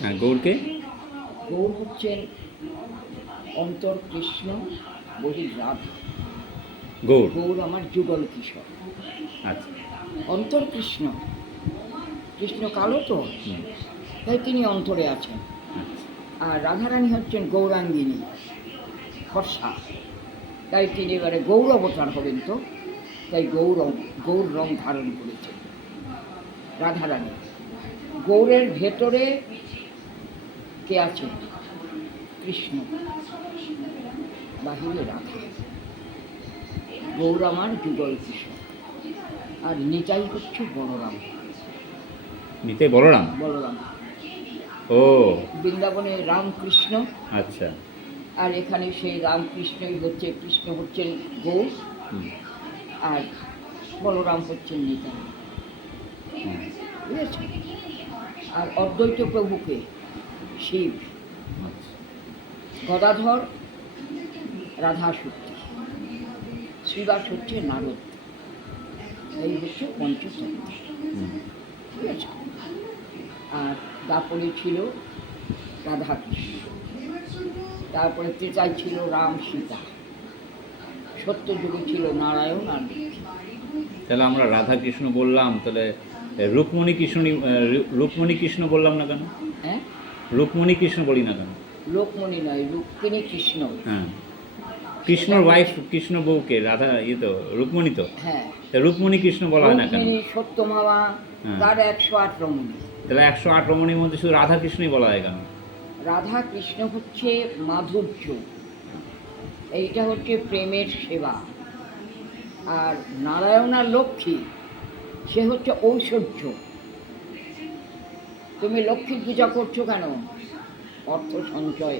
হ্যাঁ, গৌরকে গৌর হচ্ছেন অন্তর কৃষ্ণ, বহির রাধা। গৌর। গৌর আমার যুগল কিশোর। আচ্ছা। অন্তর কৃষ্ণ, কৃষ্ণ কালো তো, হুম, তাই তিনি অন্তরে আছেন। আচ্ছা। আর রাধারানী হচ্ছেন গৌরাঙ্গিনী, ফর্সা, তাই তিনি এবারে গৌর অবতার হবেন তো, তাই গৌর রং ধারণ করেছেন রাধারানী। গৌরের ভেতরে কে আছে? কৃষ্ণ, বাহিরে রাধা। গৌর আমার যুগল কিশোর, আর নিতাই হচ্ছে বলরাম। নিতে বলরাম। বলরাম ও বৃন্দাবনে রামকৃষ্ণ, আচ্ছা। আর এখানে সেই রামকৃষ্ণই হচ্ছে, কৃষ্ণ হচ্ছেন গৌর, হুম, আর বলরাম হচ্ছেন নিতাই। হুম, বুঝেছেন? আর অদ্বৈত প্রভুকে শিব, আচ্ছা। গদাধর রাধা শক্তি, শ্রীবাস হচ্ছে নারদ। এই হচ্ছে পঞ্চতত্ত্ব। হুম, ঠিক আছে? আর দাপরে ছিল রাধা কৃষ্ণ, তারপরে ত্রেতায় ছিল রাম সীতা, সত্য যুগে ছিল নারায়ণ আর লক্ষ্মী। তাহলে আমরা রাধা কৃষ্ণ বললাম, তাহলে রুক্মণী কৃষ্ণ বললাম না কেন? হ্যাঁ, রুক্মণী কৃষ্ণ বলি না কেন? রুক্মণী নয়, রুক্মিণী কৃষ্ণ। হ্যাঁ, কৃষ্ণর ওয়াইফ, কৃষ্ণ বউকে রাধা, ইয়ে তো রুক্মণী তো। হ্যাঁ, তা রুক্মণী কৃষ্ণ বলা হয় না কেন? রুক্মিণী সত্যভামা, হ্যাঁ। তার 108 রমণী। তাহলে 108 রমণীর মধ্যে শুধু রাধা কৃষ্ণই বলা হয় কেন? রাধা কৃষ্ণ হচ্ছে মাধুর্য, এইটা হচ্ছে প্রেমের সেবা। আর নারায়ণ আর লক্ষ্মী, সে হচ্ছে ঐশ্বর্য। তুমি লক্ষ্মীর পূজা করছো কেন? অর্থ সঞ্চয়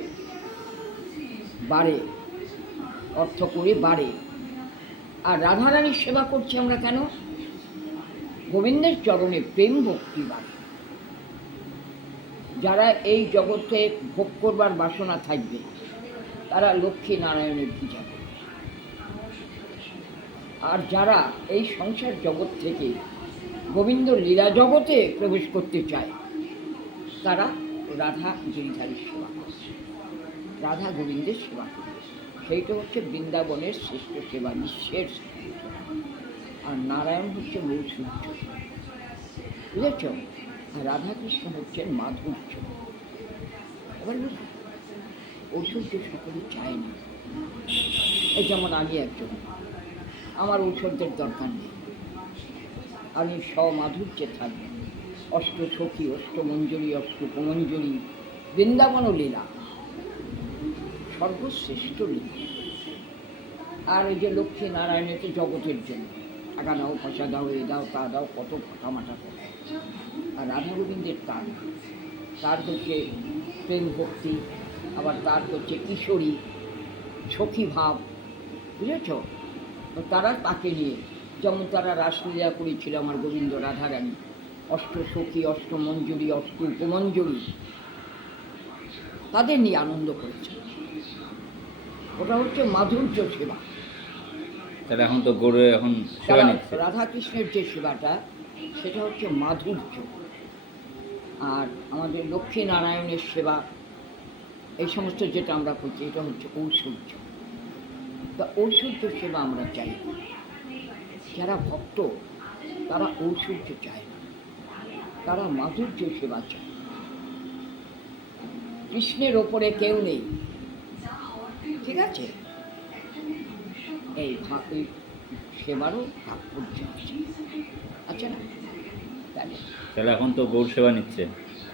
বাড়ে, অর্থ করে বাড়ে। আর রাধারানীর সেবা করছি আমরা কেন? গোবিন্দের চরণে প্রেম ভক্তি বাড়ে। যারা এই জগতে ভোগ করবার বাসনা থাকবে, তারা লক্ষ্মী নারায়ণের পূজা করবে। আর যারা এই সংসার জগৎ থেকে গোবিন্দ লীলা জগতে প্রবেশ করতে চায়, তারা রাধা গিরিধারীর সেবা করবে, রাধা গোবিন্দের সেবা করবে। সেইটা হচ্ছে বৃন্দাবনের শ্রেষ্ঠ সেবা, বিশ্বের শ্রেষ্ঠ। আর নারায়ণ হচ্ছে মূল সূর্য, বুঝেছ? আর রাধাকৃষ্ণ হচ্ছেন মাধুর্য। এবার বুঝুন, ঐশ্বর্য সকলে চায় না। এই যেমন আমি একজন, আমার ঐশ্বর্যের দরকার নেই, আমি স্বমাধুর্যে থাকবো। অষ্ট সখী, অষ্টমঞ্জরি, অষ্টপমঞ্জরি, বৃন্দাবন লীলা সর্বশ্রেষ্ঠ লীলা। আর এই যে লক্ষ্মী নারায়ণের তো জগতের জন্য, টাকা দাও, পয়সা দাও, এ দাও, তা দাও, কত ফাঁকামাটা করে। আর রাধা গোবিন্দের তার হচ্ছে প্রেম ভক্তি, আবার তার হচ্ছে কিশোরী সখী ভাব, বুঝেছ? তো তারা তাকে নিয়ে, যেমন তারা রাসলীলা করেছিল আমার গোবিন্দ রাধারানী, অষ্ট সখী, অষ্টমঞ্জুরি, অষ্ট উপমঞ্জুরি, তাদের নিয়ে আনন্দ করেছে। ওটা হচ্ছে মাধুর্য সেবা। তাহলে এখন তো গৌরে এখন সেবা নিচ্ছে। রাধাকৃষ্ণের যে সেবাটা, সেটা হচ্ছে মাধুর্য। আর আমাদের লক্ষ্মী নারায়ণের সেবা, এই সমস্ত যেটা আমরা করছি, এটা হচ্ছে ঐশ্বর্য। তা ঐশ্বর্য সেবা আমরা চাই। যারা ভক্ত, তারা ঐশ্বর্য চায় না, তারা মাধুর্য সেবা চায়। কৃষ্ণের ওপরে কেউ নেই, ঠিক আছে? এই সেবারও তাৎপর্য আছে, আচ্ছা না? তাহলে এখন তো গৌর সেবা নিচ্ছে।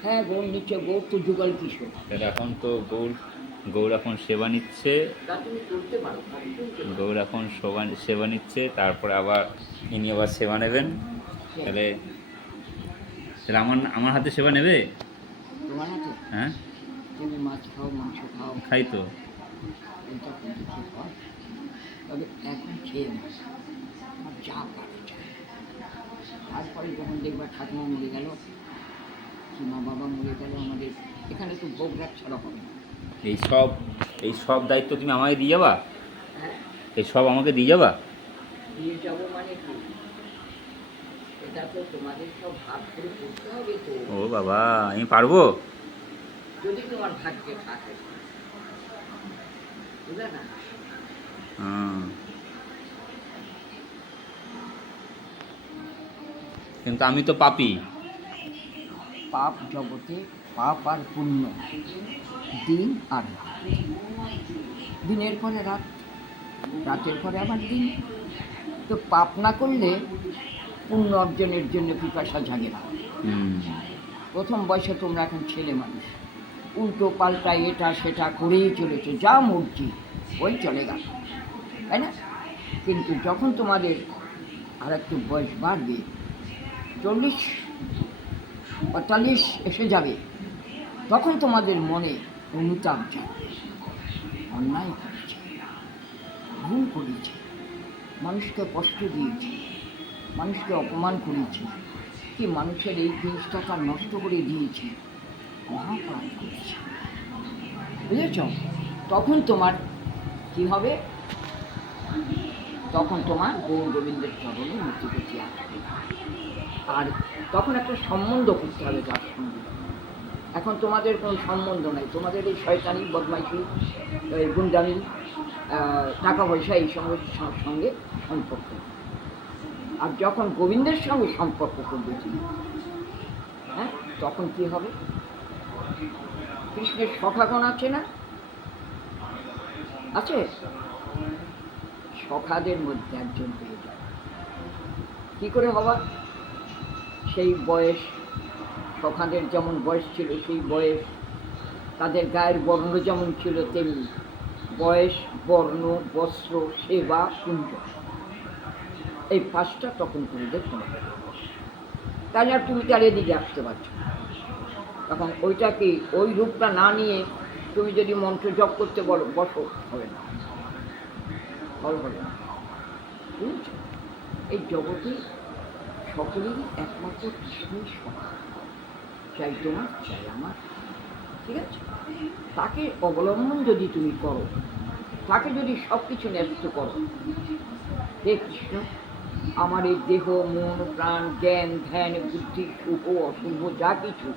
হ্যাঁ, গৌর নিচ্ছে, গৌর তো যুগল কিশোর। তাহলে এখন তো গৌর এখন সেবা নিচ্ছে। গৌর এখন সেবা নিচ্ছে, তারপরে আবার ইনি আবার সেবা নেবেন। তাহলে তাহলে আমার হাতে সেবা নেবে? তোমার হাতে? হ্যাঁ, তুমি মাছ খাও, মাংস খাও, খাই তো। এটা কিন্তু ঠিক হয়, তবে এখন খেয়ে না, আমার যা পারে চায়। তারপরে যখন দেখবা ঠাকুমা মরে গেল, কি মা বাবা মরে গেল, আমাদের এখানে তো ভোগ রাখ ছাড়া হবে না। এই সব দায়িত্ব তুমি আমাকে দিয়ে যাবা? হ্যাঁ, এই সব আমাকে দিয়ে যাবা? দিয়ে যাবো মানে কি? এটা তো তোমাদের সব ভাগ করে করতে হবে তো। ও বাবা, আমি পারবো? যদি তোমার ভাগ্যে থাকে, বুঝলে না? হুম। কিন্তু আমি তো পাপী। পাপ জগতে পাপ আর পুণ্য, দিন আর রাত, দিনের পরে রাত, রাতের পরে আবার দিন। তো পাপ না করলে পুণ্য অর্জনের জন্য পিপাসা জাগে না। হুম। প্রথম বয়সে তোমরা এখন ছেলে মানুষ, উল্টো পাল্টা এটা সেটা করেই চলেছো, যা মর্জি ওই চলে গেল, তাই না? কিন্তু যখন তোমাদের আর একটু বয়স বাড়বে, 40-45 এসে যাবে, তখন তোমাদের মনে অনুতাপ জাগবে। অন্যায় করেছে, ভুল করেছে, মানুষকে কষ্ট দিয়েছে, মানুষকে অপমান করেছে, কি মানুষের এই জিনিসটা নষ্ট করে দিয়েছে, মহাপাপ করেছে, বুঝেছ? তখন তোমার কি হবে? তখন তোমার গৌর গোবিন্দের চরণে মুক্তিপতি আসবে। আর তখন একটা সম্বন্ধ করতে হবে তার সঙ্গে। এখন তোমাদের কোনো সম্বন্ধ নাই, তোমাদের এই শয়তানি, বদমাইশি, গুন্ডামি, টাকা পয়সা এই সঙ্গে সম্পর্ক। আর যখন গোবিন্দের সঙ্গে সম্পর্ক করবে তুমি, হ্যাঁ, তখন কি হবে? কৃষ্ণের সখাগণ আছে না? আছে? সখাদের মধ্যে একজন পেয়ে যাবে। কি করে হবা? সেই বয়স, সখাদের যেমন বয়স ছিল সেই বয়স, তাদের গায়ের বর্ণ যেমন ছিল তেমনি বয়স, বর্ণ, বস্ত্র, সেবা, কুঞ্জ, এই পাঁচটা তখন তোমাদের তোমাকে। তাহলে আর তুমি তার এদিকে আসতে পারছো না। তখন ওইটাকে, ওই রূপটা না নিয়ে তুমি যদি মন্ত্র জপ করতে বলো, বসো, হবে না, ফল হবে না। বুঝেছ? এই জগতে সকলেরই একমাত্র কৃষ্ণই সমান, চাই তোমার চাই আমার, ঠিক আছে? তাকে অবলম্বন যদি তুমি করো, তাকে যদি সব কিছু ন্যস্ত করো, হে কৃষ্ণ, আমার এই দেহ, মন, প্রাণ, জ্ঞান, ধ্যান, বুদ্ধি, শুভ অশুভ যা কিছু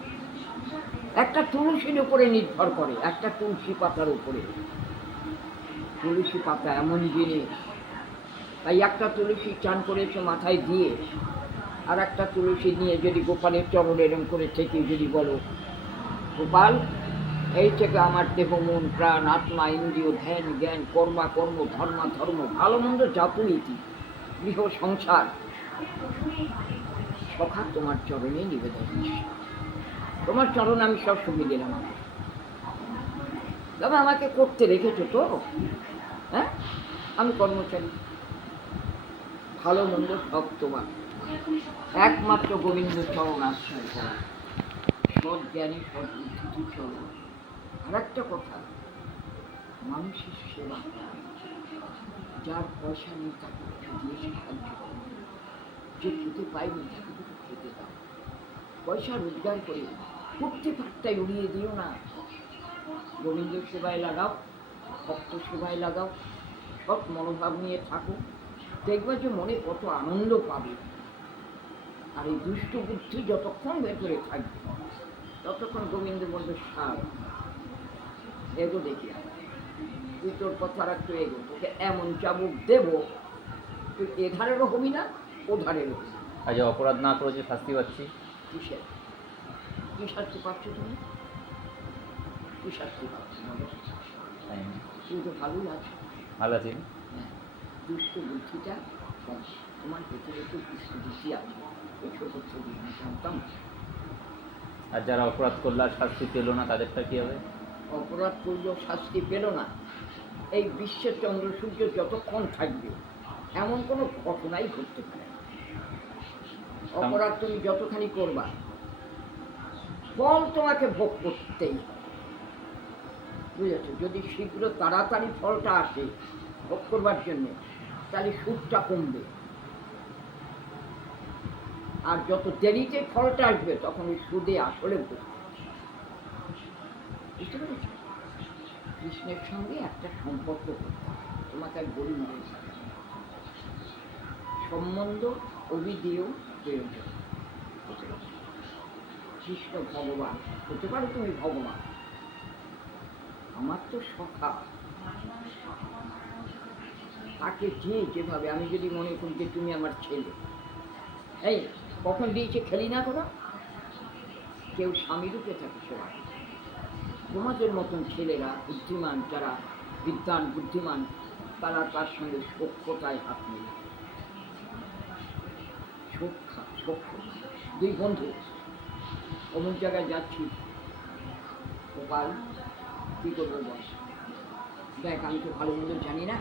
একটা তুলসীর উপরে নির্ভর করে, একটা তুলসী পাতার উপরে। তুলসী পাতা এমন জিনিস, তাই একটা তুলসী চান করেছে মাথায় দিয়ে, আর একটা তুলসী নিয়ে যদি গোপালের চরণ এরম করে থেকে যদি বলো, গোপাল, এই থেকে আমার দেহ, মন, প্রাণ, আত্মা, ইন্দ্রিয়, ধ্যান, জ্ঞান, কর্মা কর্ম, ধর্মা ধর্ম, ভালো মন্দ জাতনীতি, গৃহ সংসার, সখা তোমার চরণে নিবেদন, তোমার চরণ আমি সব সঙ্গে দিলাম। তবে আমাকে করতে রেখেছো তো, হ্যাঁ, আমি কর্মচারী, ভালো মন্দ সব তোমার, একমাত্র গোবিন্দ চরণ আশ্রয় করা, সৎ জ্ঞানী সৎ বুদ্ধি চরণ। আর একটা কথা, মানুষের সেবা করা, যার পয়সা নেই তাকে কিছু দিয়ে সাহায্য করো, যে খেতে পায়নি তাকে কিছু খেতে দাও। পয়সা রোজগার করে ফুটতে ফাটটাই উড়িয়ে দিও না, গোবিন্দ সেবায় লাগাও, ভক্ত সেবায় লাগাও, সৎ মনোভাব নিয়ে থাকো, দেখবে যে মনে কত আনন্দ পাবে। আর এই দুষ্ট বুদ্ধি যতক্ষণ ভেতরে থাকবে ততক্ষণ গোবিন্দ বলবে, সার এগো দেখি, তুই তোর কথা রাখতো, এগো, তোকে এমন চাবুক দেব, তুই এধারেরও হবি না, ওধারেরও হবি না। আজ অপরাধ না করেছে শাস্তি পাচ্ছি। কিসের? কি শাস্তি পাচ্ছ তুমি? কি শাস্তি পাচ্ছ? তাই না? তুমি তো ভালোই আছো। ভালো আছি। হ্যাঁ, দুষ্ট বুদ্ধিটা কম, তোমার ভেতরে তো দুষ্ট বুদ্ধি আছে, ওই ছোট ছোট জানতাম। আর যারা অপরাধ করলে আর শাস্তি পেল না তাদেরটা কি হবে? অপরাধ করলেও শাস্তি পেল না, এই বিশ্বের চন্দ্র সূর্য যতক্ষণ থাকবে এমন কোনো ঘটনাই ঘটতে পারে না। অপরাধ তুমি যতখানি করবা, ফল তোমাকে ভোগ করতেই হবে, বুঝেছ? যদি শীঘ্র তাড়াতাড়ি ফলটা আসে ভোগ করবার জন্য, তাহলে সুদটা কমবে, আর যত দেরিতে ফলটা আসবে তখন ওই সুদে আসলে ভোগ। বুঝতে পেরেছ? কৃষ্ণের সঙ্গে একটা সম্পর্ক করতে হবে, তোমাকে আর বলি মনে থাকে, সম্বন্ধ অভিধেয় প্রয়োজন। কৃষ্ণ ভগবান হতে পারো তুমি ভগবান, আমার তো সখা, তাকে যে যেভাবে আমি যদি মনে করি যে তুমি আমার ছেলে, এই কখন দিয়েছে খেলি না করা, কেউ স্বামী রূপে থাকে সেবা করে। তোমাদের মতন ছেলেরা বুদ্ধিমান, যারা বিদ্বান বুদ্ধিমান, তারা তার সঙ্গে সখ্যতায় হাত নেই। সখ্য দুই বন্ধু অমুক জায়গায় যাচ্ছি, গোপাল কী করবো বল, দেখ আমি তো ভালো মন্দ জানি না,